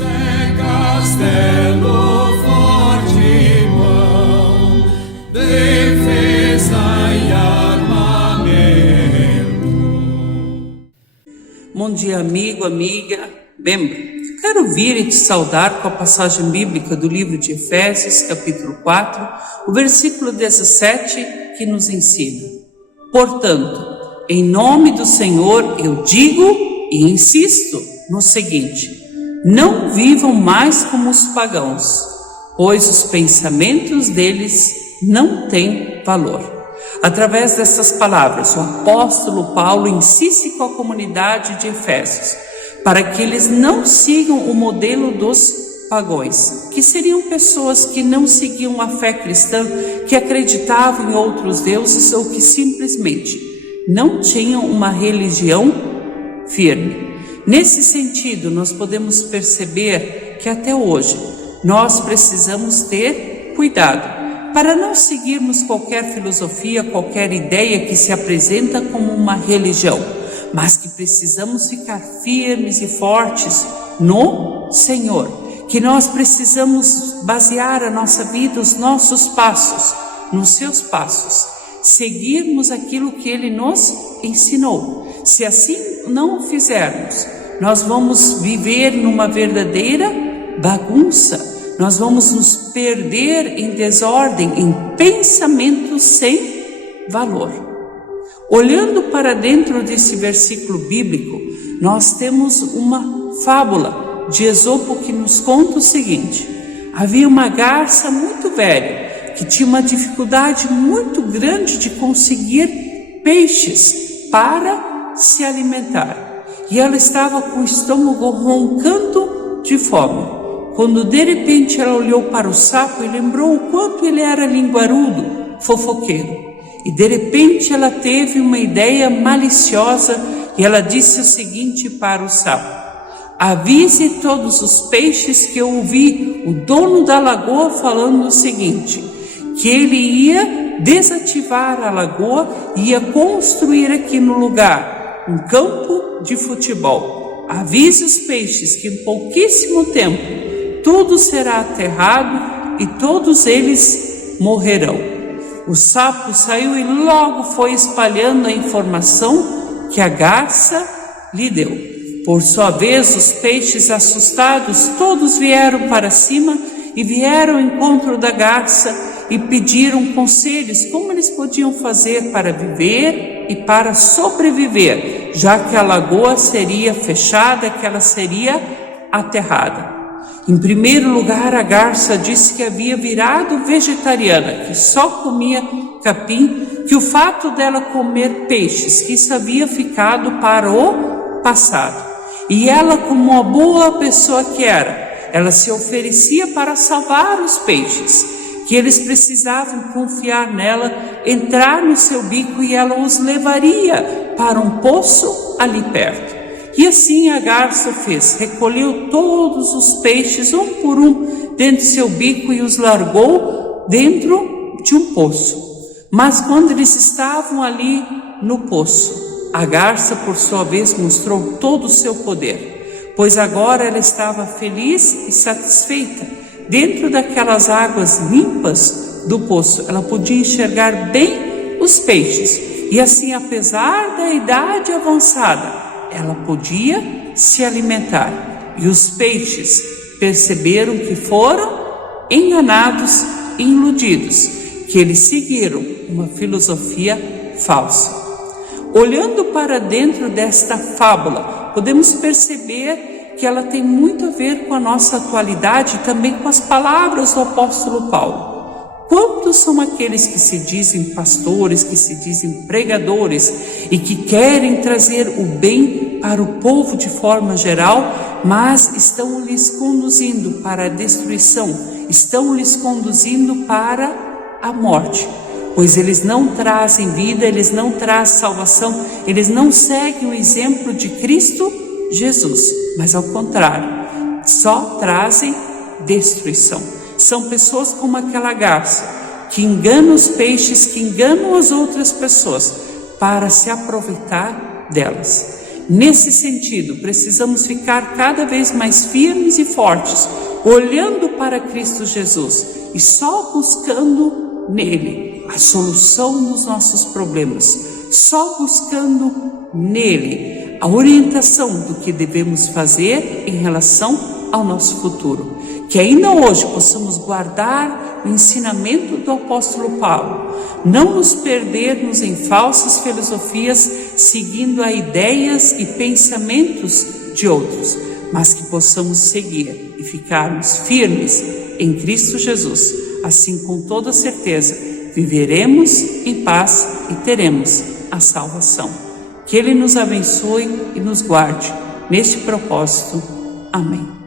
é castelo forte, mão, defesa e armamento. Bom dia, amigo, amiga, membro. Quero vir e te saudar com a passagem bíblica do livro de Efésios, capítulo 4, o versículo 17, que nos ensina: portanto, em nome do Senhor eu digo e insisto no seguinte: não vivam mais como os pagãos, pois os pensamentos deles não têm valor. Através dessas palavras, o apóstolo Paulo insiste com a comunidade de Efésios para que eles não sigam o modelo dos pagãos, que seriam pessoas que não seguiam a fé cristã, que acreditavam em outros deuses ou que simplesmente não tinham uma religião firme. Nesse sentido, nós podemos perceber que até hoje nós precisamos ter cuidado para não seguirmos qualquer filosofia, qualquer ideia que se apresenta como uma religião, mas que precisamos ficar firmes e fortes no Senhor, que nós precisamos basear a nossa vida, os nossos passos, nos seus passos, seguirmos aquilo que Ele nos ensinou. Se assim não o fizermos, nós vamos viver numa verdadeira bagunça, nós vamos nos perder em desordem, em pensamentos sem valor. Olhando para dentro desse versículo bíblico, nós temos uma fábula de Esopo que nos conta o seguinte: havia uma garça muito velha que tinha uma dificuldade muito grande de conseguir peixes para se alimentar, e ela estava com o estômago roncando de fome, quando de repente ela olhou para o sapo e lembrou o quanto ele era linguarudo, fofoqueiro. E de repente ela teve uma ideia maliciosa e ela disse o seguinte para o sapo: avise todos os peixes que eu ouvi o dono da lagoa falando o seguinte, que ele ia desativar a lagoa e ia construir aqui no lugar um campo de futebol. Avise os peixes que em pouquíssimo tempo tudo será aterrado e todos eles morrerão. O sapo saiu e logo foi espalhando a informação que a garça lhe deu. Por sua vez, os peixes assustados todos vieram para cima e vieram ao encontro da garça e pediram conselhos como eles podiam fazer para viver e para sobreviver, já que a lagoa seria fechada, que ela seria aterrada. Em primeiro lugar, a garça disse que havia virado vegetariana, que só comia capim, que o fato dela comer peixes, que isso havia ficado para o passado. E ela, como uma boa pessoa que era, ela se oferecia para salvar os peixes, que eles precisavam confiar nela, entrar no seu bico e ela os levaria para um poço ali perto. E assim a garça fez, recolheu todos os peixes, um por um, dentro do seu bico e os largou dentro de um poço. Mas quando eles estavam ali no poço, a garça, por sua vez, mostrou todo o seu poder, pois agora ela estava feliz e satisfeita. Dentro daquelas águas limpas do poço, ela podia enxergar bem os peixes. E assim, apesar da idade avançada, ela podia se alimentar. E os peixes perceberam que foram enganados e iludidos, que eles seguiram uma filosofia falsa. Olhando para dentro desta fábula, podemos perceber que ela tem muito a ver com a nossa atualidade e também com as palavras do apóstolo Paulo. Quantos são aqueles que se dizem pastores, que se dizem pregadores e que querem trazer o bem para o povo de forma geral, mas estão lhes conduzindo para a destruição, estão lhes conduzindo para a morte, pois eles não trazem vida, eles não trazem salvação, eles não seguem o exemplo de Cristo Jesus, mas ao contrário, só trazem destruição. São pessoas como aquela garça, que enganam os peixes, que enganam as outras pessoas, para se aproveitar delas. Nesse sentido, precisamos ficar cada vez mais firmes e fortes, olhando para Cristo Jesus e só buscando nele a solução dos nossos problemas, só buscando nele a orientação do que devemos fazer em relação ao nosso futuro. Que ainda hoje possamos guardar o ensinamento do apóstolo Paulo, não nos perdermos em falsas filosofias, seguindo a ideias e pensamentos de outros, mas que possamos seguir e ficarmos firmes em Cristo Jesus. Assim, com toda certeza, viveremos em paz e teremos a salvação. Que Ele nos abençoe e nos guarde neste propósito. Amém.